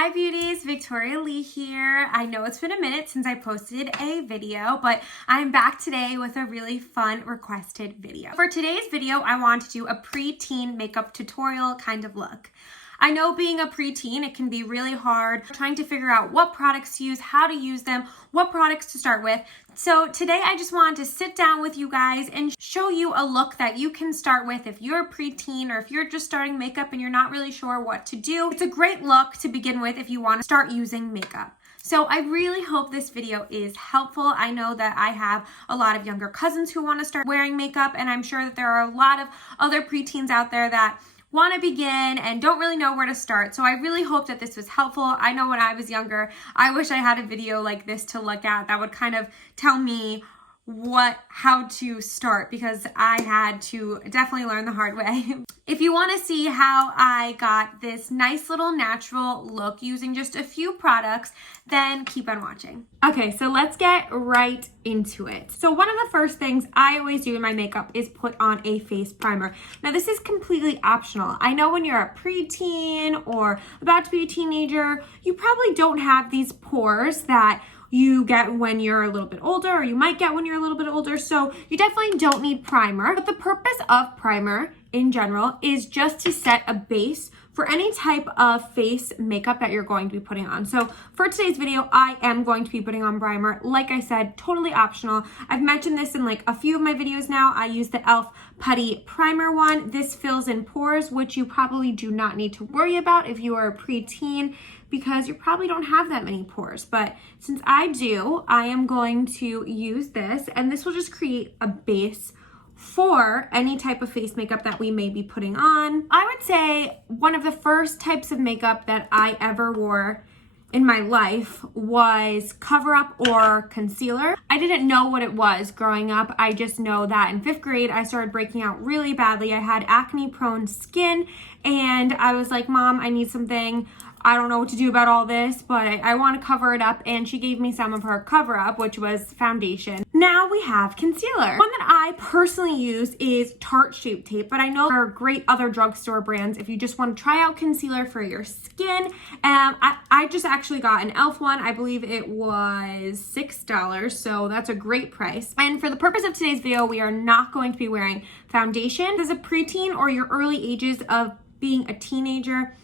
Hi beauties, Victoria Leigh here. I know it's been a minute since I posted a video, but I'm back today with a really fun requested video. For today's video, I want to do a preteen makeup tutorial kind of look. I know being a preteen, it can be really hard trying to figure out what products to use, how to use them, what products to start with. So today I just wanted to sit down with you guys and show you a look that you can start with if you're a preteen or if you're just starting makeup and you're not really sure what to do. It's a great look to begin with if you want to start using makeup. So I really hope this video is helpful. I know that I have a lot of younger cousins who want to start wearing makeup, and I'm sure that there are a lot of other preteens out there that want to begin and don't really know where to start. So I really hope that this was helpful. I know when I was younger, I wish I had a video like this to look at that would kind of tell me how to start, because I had to definitely learn the hard way. If you want to see how I got this nice little natural look using just a few products, then keep on watching. Okay, so let's get right into it. So one of the first things I always do in my makeup is put on a face primer. Now this is completely optional. I know when you're a preteen or about to be a teenager, you probably don't have these pores that you get when you're a little bit older, or you might get when you're a little bit older, so you definitely don't need primer. But the purpose of primer in general is just to set a base for any type of face makeup that you're going to be putting on. So for today's video, I am going to be putting on primer. Like I said, totally optional. I've mentioned this in like a few of my videos now. I use the e.l.f. Putty Primer one. This fills in pores, which you probably do not need to worry about if you are a preteen, because you probably don't have that many pores. But since I do, I am going to use this, and this will just create a base for any type of face makeup that we may be putting on. I would say one of the first types of makeup that I ever wore in my life was cover up or concealer. I didn't know what it was growing up. I just know that in 5th grade, I started breaking out really badly. I had acne prone skin, and I was like, Mom, I need something. I don't know what to do about all this, but I want to cover it up, and she gave me some of her cover up, which was foundation. Now we have concealer. One that I personally use is Tarte Shape Tape, but I know there are great other drugstore brands if you just want to try out concealer for your skin. I just actually got an e.l.f. one. I believe it was $6, so that's a great price. And for the purpose of today's video, we are not going to be wearing foundation. As a preteen or your early ages of being a teenager,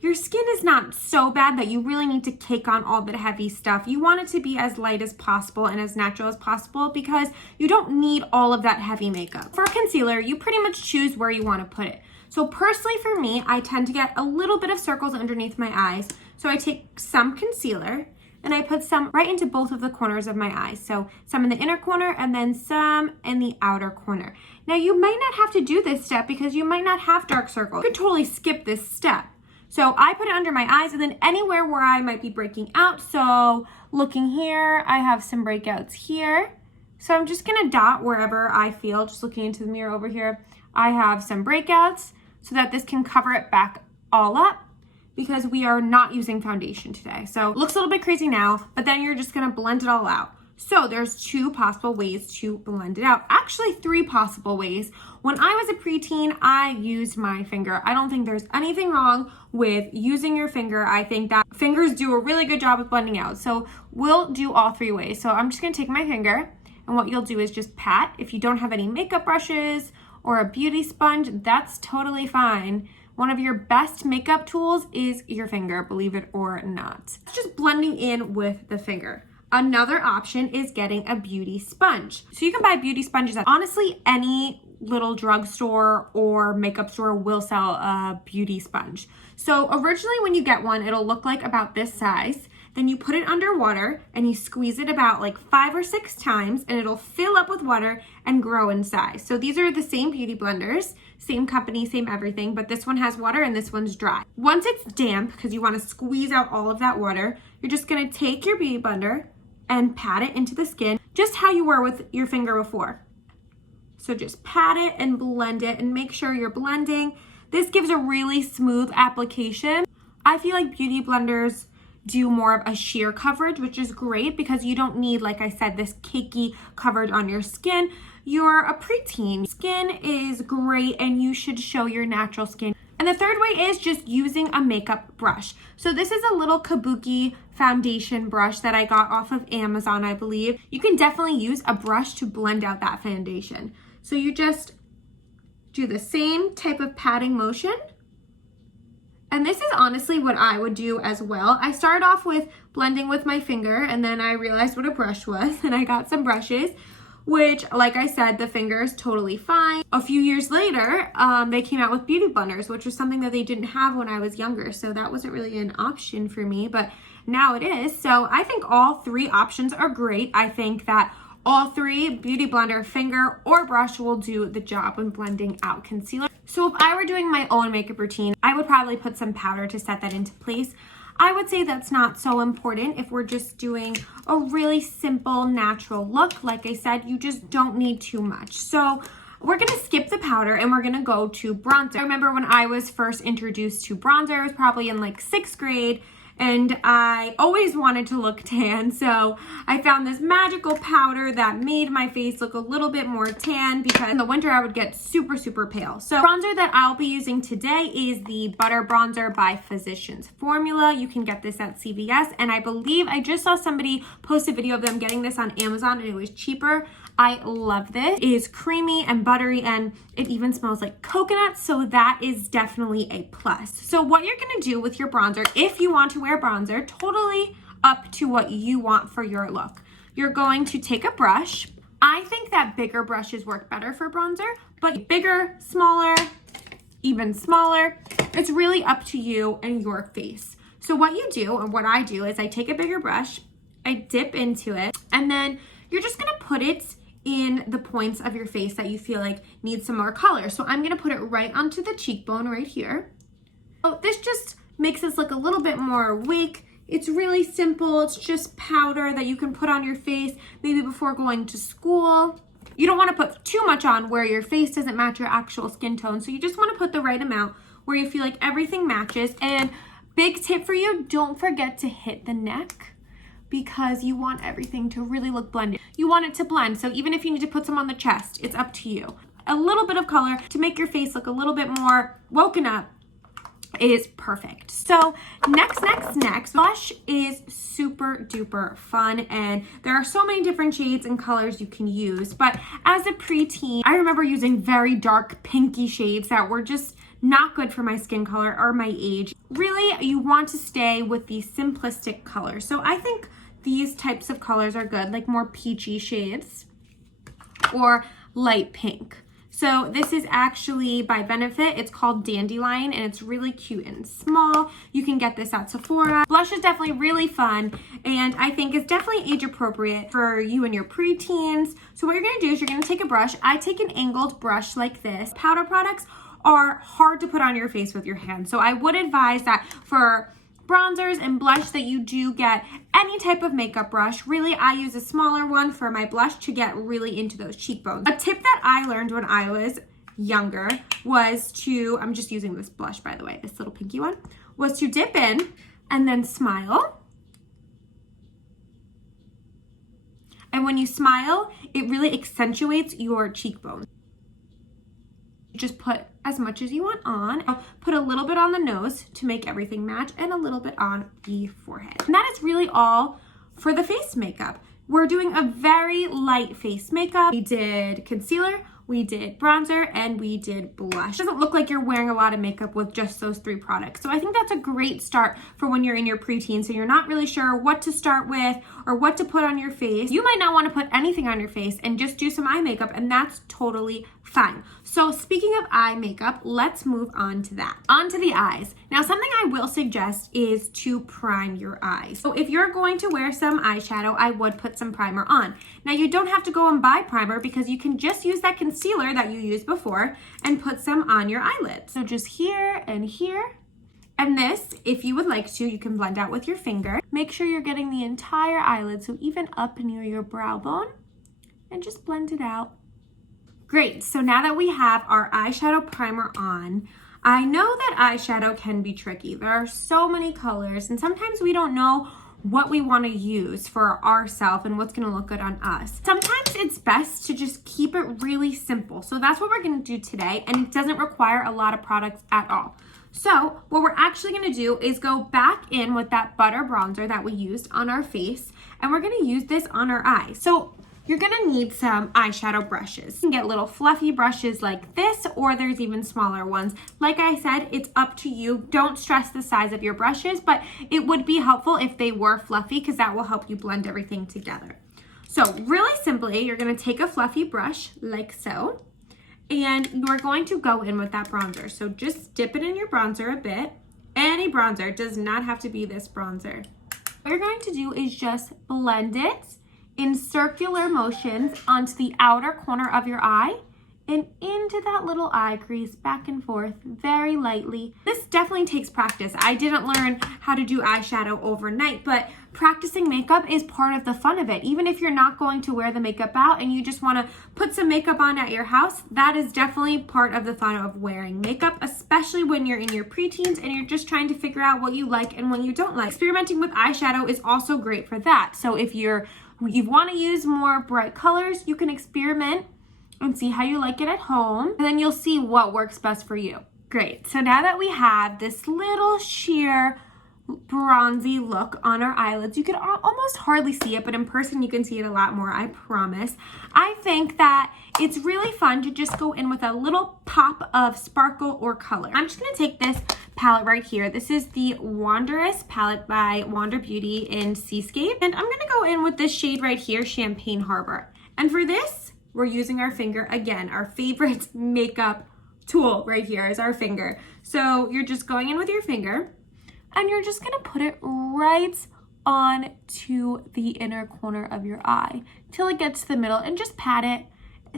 your skin is not so bad that you really need to cake on all the heavy stuff. You want it to be as light as possible and as natural as possible, because you don't need all of that heavy makeup. For concealer, you pretty much choose where you want to put it. So personally for me, I tend to get a little bit of circles underneath my eyes. So I take some concealer and I put some right into both of the corners of my eyes. So some in the inner corner and then some in the outer corner. Now you might not have to do this step because you might not have dark circles. You could totally skip this step. So I put it under my eyes, and then anywhere where I might be breaking out. So looking here, I have some breakouts here. So I'm just gonna dot wherever I feel, just looking into the mirror over here. I have some breakouts so that this can cover it back all up, because we are not using foundation today. So it looks a little bit crazy now, but then you're just gonna blend it all out. So there's 2 possible ways to blend it out. Actually 3 possible ways. When I was a preteen, I used my finger. I don't think there's anything wrong with using your finger. I think that fingers do a really good job of blending out. So we'll do all 3 ways. So I'm just gonna take my finger, and what you'll do is just pat. If you don't have any makeup brushes or a beauty sponge, that's totally fine. One of your best makeup tools is your finger, believe it or not. It's just blending in with the finger. Another option is getting a beauty sponge. So you can buy beauty sponges at honestly any little drugstore or makeup store will sell a beauty sponge. So originally when you get one, it'll look like about this size. Then you put it under water and you squeeze it about like 5 or 6 times, and it'll fill up with water and grow in size. So these are the same beauty blenders, same company, same everything, but this one has water and this one's dry. Once it's damp, because you want to squeeze out all of that water, you're just gonna take your beauty blender and pat it into the skin, just how you were with your finger before. So just pat it and blend it, and make sure you're blending. This gives a really smooth application. I feel like beauty blenders do more of a sheer coverage, which is great because you don't need, like I said, this cakey coverage on your skin. You're a preteen. Skin is great, and you should show your natural skin. And the third way is just using a makeup brush. So this is a little kabuki foundation brush that I got off of Amazon, I believe. You can definitely use a brush to blend out that foundation. So you just do the same type of patting motion. And this is honestly what I would do as well. I started off with blending with my finger, and then I realized what a brush was, and I got some brushes, which, like I said, the finger is totally fine. A few years later, they came out with beauty blenders, which was something that they didn't have when I was younger, so that wasn't really an option for me, but now it is. So I think all three options are great. I think that all three, beauty blender, finger, or brush, will do the job when blending out concealer. So if I were doing my own makeup routine, I would probably put some powder to set that into place. I would say that's not so important if we're just doing a really simple, natural look. Like I said, you just don't need too much. So we're gonna skip the powder and we're gonna go to bronzer. I remember when I was first introduced to bronzer, I was probably in like 6th grade, and I always wanted to look tan, so I found this magical powder that made my face look a little bit more tan, because in the winter I would get super, super pale. So bronzer that I'll be using today is the Butter Bronzer by Physicians Formula. You can get this at CVS, and I believe I just saw somebody post a video of them getting this on Amazon and it was cheaper. I love this. It is creamy and buttery, and it even smells like coconut, so that is definitely a plus. So what you're gonna do with your bronzer, if you want to wear bronzer, totally up to what you want for your look. You're going to take a brush. I think that bigger brushes work better for bronzer, but bigger, smaller, even smaller, it's really up to you and your face. So what you do, and what I do, is I take a bigger brush, I dip into it, and then you're just gonna put it in the points of your face that you feel like need some more color. So I'm gonna put it right onto the cheekbone right here. So this just makes this look a little bit more awake. It's really simple. It's just powder that you can put on your face maybe before going to school. You don't wanna put too much on where your face doesn't match your actual skin tone. So you just wanna put the right amount where you feel like everything matches. And big tip for you, don't forget to hit the neck, because you want everything to really look blended. You want it to blend, so even if you need to put some on the chest, it's up to you. A little bit of color to make your face look a little bit more woken up is perfect. So next, blush is super duper fun, and there are so many different shades and colors you can use, but as a preteen, I remember using very dark pinky shades that were just not good for my skin color or my age. Really, you want to stay with the simplistic colors. So I think these types of colors are good, like more peachy shades or light pink. So this is actually by Benefit. It's called Dandelion, and it's really cute and small. You can get this at Sephora. Blush is definitely really fun, and I think it's definitely age appropriate for you and your preteens. So what you're gonna do is you're gonna take a brush. I take an angled brush like this. Powder products are hard to put on your face with your hands, so I would advise that for bronzers and blush that you do get any type of makeup brush. Really, I use a smaller one for my blush to get really into those cheekbones. A tip that I learned when I was younger was to, I'm just using this blush by the way, this little pinky one, was to dip in and then smile. And when you smile, it really accentuates your cheekbones. Just put as much as you want on. I'll put a little bit on the nose to make everything match, and a little bit on the forehead. And that is really all for the face makeup. We're doing a very light face makeup. We did concealer, we did bronzer, and we did blush. It doesn't look like you're wearing a lot of makeup with just those 3 products. So I think that's a great start for when you're in your preteen, so you're not really sure what to start with or what to put on your face. You might not want to put anything on your face and just do some eye makeup, and that's totally fine. So speaking of eye makeup, let's move on to that. On to the eyes. Now, something I will suggest is to prime your eyes. So if you're going to wear some eyeshadow, I would put some primer on. Now, you don't have to go and buy primer, because you can just use that concealer that you used before and put some on your eyelids. So just here and here. And this, if you would like to, you can blend out with your finger. Make sure you're getting the entire eyelid, so even up near your brow bone, and just blend it out. Great, so now that we have our eyeshadow primer on, I know that eyeshadow can be tricky. There are so many colors, and sometimes we don't know what we want to use for ourselves and what's going to look good on us. Sometimes it's best to just keep it really simple. So that's what we're going to do today, and it doesn't require a lot of products at all. So what we're actually going to do is go back in with that butter bronzer that we used on our face, and we're going to use this on our eyes. So you're going to need some eyeshadow brushes. You can get little fluffy brushes like this, or there's even smaller ones. Like I said, it's up to you. Don't stress the size of your brushes, but it would be helpful if they were fluffy because that will help you blend everything together. So really simply, you're going to take a fluffy brush like so, and you're going to go in with that bronzer. So just dip it in your bronzer a bit. Any bronzer, it does not have to be this bronzer. What you're going to do is just blend it in circular motions onto the outer corner of your eye and into that little eye crease, back and forth very lightly. This definitely takes practice. I didn't learn how to do eyeshadow overnight, but practicing makeup is part of the fun of it. Even if you're not going to wear the makeup out and you just want to put some makeup on at your house, that is definitely part of the fun of wearing makeup, especially when you're in your preteens and you're just trying to figure out what you like and what you don't like. Experimenting with eyeshadow is also great for that. So if you want to use more bright colors, you can experiment and see how you like it at home, and then you'll see what works best for you. Great, so now that we have this little sheer bronzy look on our eyelids, you can almost hardly see it, but in person you can see it a lot more, I promise. I think that it's really fun to just go in with a little pop of sparkle or color. I'm just gonna take this palette right here. This is the Wanderess palette by Wander Beauty in Seascape, and I'm gonna go in with this shade right here, Champagne Harbor. And for this, we're using our finger again. Our favorite makeup tool right here is our finger. So you're just going in with your finger, and you're just gonna put it right on to the inner corner of your eye till it gets to the middle, and just pat it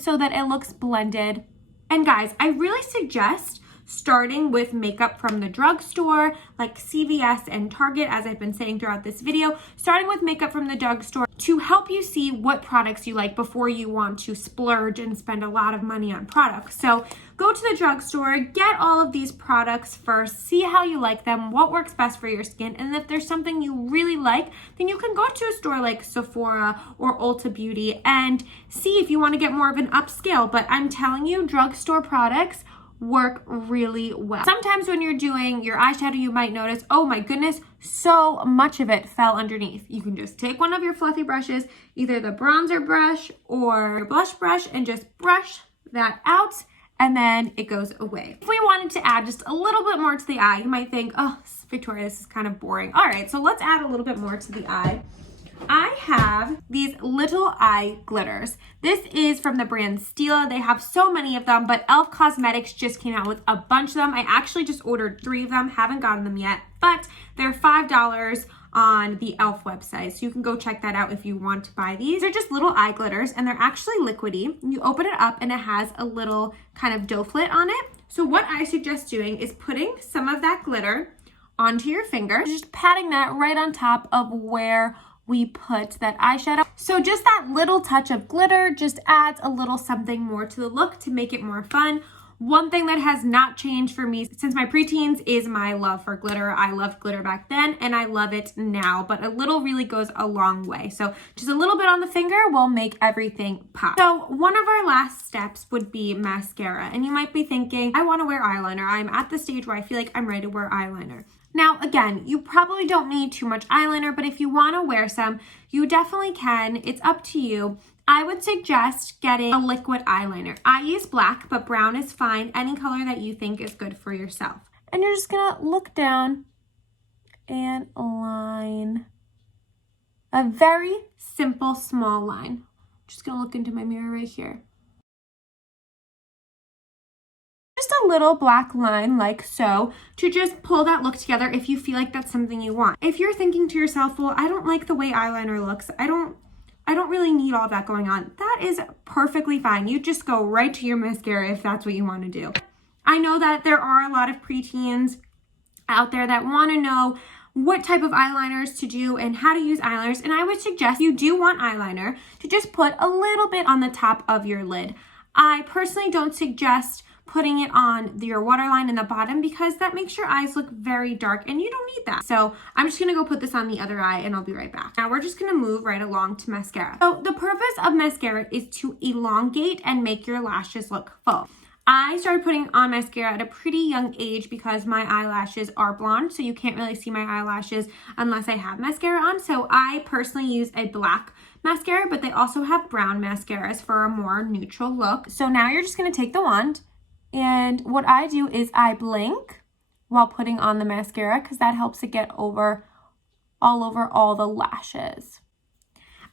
so that it looks blended. And guys, I really suggest starting with makeup from the drugstore, like CVS and Target, as I've been saying throughout this video, starting with makeup from the drugstore to help you see what products you like before you want to splurge and spend a lot of money on products. So go to the drugstore, get all of these products first, see how you like them, what works best for your skin, and if there's something you really like, then you can go to a store like Sephora or Ulta Beauty and see if you want to get more of an upscale. But I'm telling you, drugstore products work really well. Sometimes when you're doing your eyeshadow, you might notice, oh my goodness, so much of it fell underneath. You can just take one of your fluffy brushes, either the bronzer brush or your blush brush, and just brush that out, and then it goes away. If we wanted to add just a little bit more to the eye, you might think, oh, Victoria, this is kind of boring. All right, so let's add a little bit more to the eye. I have these little eye glitters. This is from the brand STILA. They have so many of them, but e.l.f. Cosmetics just came out with a bunch of them. I actually just ordered 3 of them, haven't gotten them yet, but they're $5 on the e.l.f. website, so you can go check that out if you want to buy these. They're just little eye glitters, and they're actually liquidy. You open it up, and it has a little kind of doe flit on it. So what I suggest doing is putting some of that glitter onto your finger, just patting that right on top of where we put that eyeshadow. So just that little touch of glitter just adds a little something more to the look to make it more fun. One thing that has not changed for me since my preteens is my love for glitter. I loved glitter back then and I love it now, but a little really goes a long way. So just a little bit on the finger will make everything pop. So one of our last steps would be mascara. And you might be thinking, I want to wear eyeliner. I'm at the stage where I feel like I'm ready to wear eyeliner. Now, again, you probably don't need too much eyeliner, but if you want to wear some, you definitely can. It's up to you. I would suggest getting a liquid eyeliner. I use black, but brown is fine. Any color that you think is good for yourself. And you're just gonna look down and line a very simple, small line. Just gonna look into my mirror right here. Just a little black line like so to just pull that look together if you feel like that's something you want. If you're thinking to yourself, well, I don't like the way eyeliner looks, I don't really need all that going on, that is perfectly fine. You just go right to your mascara if that's what you want to do. I know that there are a lot of preteens out there that want to know what type of eyeliners to do and how to use eyeliners, and I would suggest you do want eyeliner to just put a little bit on the top of your lid. I personally don't suggest putting it on your waterline in the bottom because that makes your eyes look very dark and you don't need that. So I'm just gonna go put this on the other eye and I'll be right back. Now we're just gonna move right along to mascara. So the purpose of mascara is to elongate and make your lashes look full. I started putting on mascara at a pretty young age because my eyelashes are blonde, so you can't really see my eyelashes unless I have mascara on. So I personally use a black mascara, but they also have brown mascaras for a more neutral look. So now you're just gonna take the wand, and what I do is I blink while putting on the mascara because that helps it get all over all the lashes.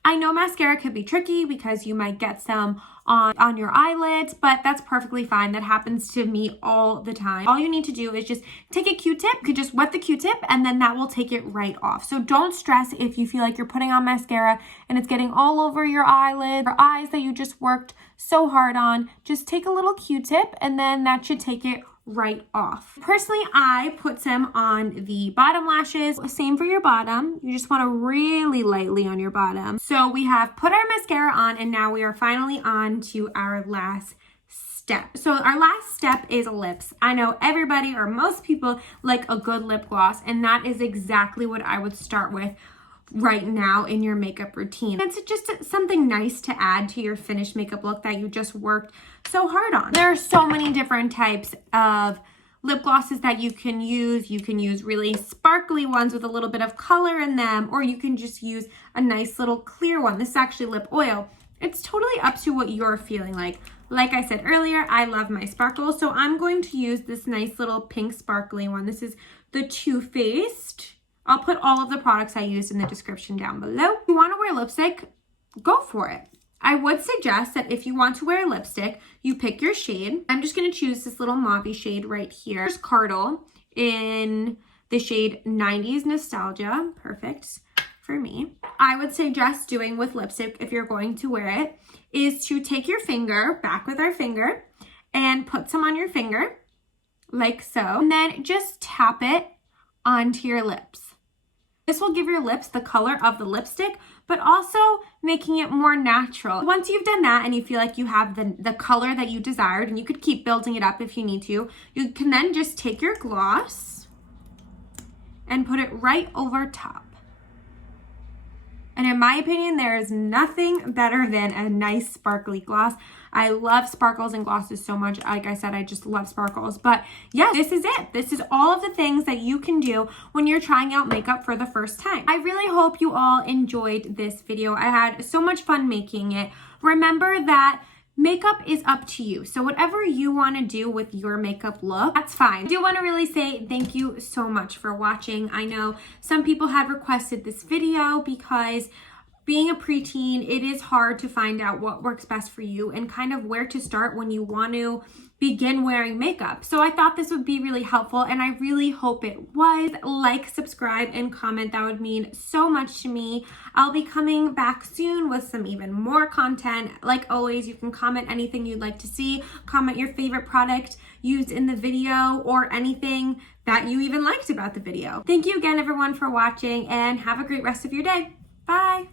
I know mascara could be tricky because you might get some on your eyelids, but that's perfectly fine. That happens to me all the time. All you need to do is just take a Q-tip. You could just wet the Q-tip and then that will take it right off. So don't stress if you feel like you're putting on mascara and it's getting all over your eyelid or eyes that you just worked so hard on. Just take a little Q-tip and then that should take it right off. Personally, I put some on the bottom lashes. Same for your bottom. You just want to really lightly on your bottom. So we have put our mascara on and now we are finally on to our last step. So our last step is lips. I know everybody or most people like a good lip gloss, and that is exactly what I would start with right now in your makeup routine. It's just something nice to add to your finished makeup look that you just worked so hard on. There are so many different types of lip glosses that you can use. You can use really sparkly ones with a little bit of color in them, or you can just use a nice little clear one. This is actually lip oil. It's totally up to what you're feeling like. Like I said earlier, I love my sparkles, so I'm going to use this nice little pink sparkly one. This is the Too Faced. I'll put all of the products I used in the description down below. If you want to wear lipstick, go for it. I would suggest that if you want to wear lipstick, you pick your shade. I'm just going to choose this little mauve shade right here. Here's Cardinal in the shade 90s Nostalgia. Perfect for me. I would suggest doing with lipstick, if you're going to wear it, is to take your finger, back with our finger, and put some on your finger, like so. And then just tap it onto your lips. This will give your lips the color of the lipstick, but also making it more natural. Once you've done that and you feel like you have the color that you desired, and you could keep building it up if you need to, you can then just take your gloss and put it right over top. And in my opinion, there is nothing better than a nice sparkly gloss. I love sparkles and glosses so much. Like I said, I just love sparkles. But yeah, this is it. This is all of the things that you can do when you're trying out makeup for the first time. I really hope you all enjoyed this video. I had so much fun making it. Remember that makeup is up to you. So whatever you want to do with your makeup look, that's fine. I do want to really say thank you so much for watching. I know some people had requested this video because being a preteen, it is hard to find out what works best for you and kind of where to start when you want to begin wearing makeup. So I thought this would be really helpful, and I really hope it was. Like, subscribe, and comment. That would mean so much to me. I'll be coming back soon with some even more content. Like always, you can comment anything you'd like to see. Comment your favorite product used in the video or anything that you even liked about the video. Thank you again, everyone, for watching, and have a great rest of your day. Bye.